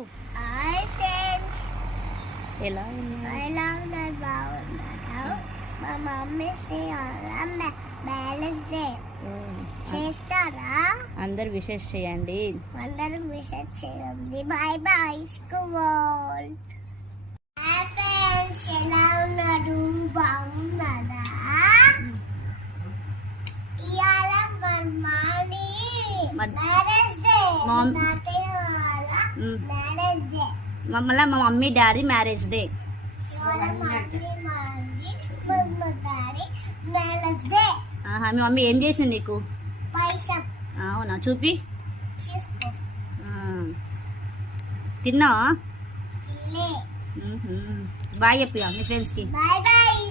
Hi friends, ఎలా ఉన్నారు? బాగున్నారు. మా మమ్మీ బ్యాలెన్స్ డే చేస్తారా? అందరు విషెస్ చేయండి. అందరూ విషెస్ చేయండి. Bye bye school. Hi friends, ఎలా ఉన్నారు? బాగున్నారా? ఇవాళ మ్యారేజ్ డే. Marriage day. మమ్మల్ని మా మమ్మీ డాడీ మ్యారేజ్ డే. మీ మమ్మీ ఏం చేసింది నీకు? అవునా, చూపి. తిన్నావా? బాయ్ చెప్పి మీ ఫ్రెండ్స్కి. Bye bye.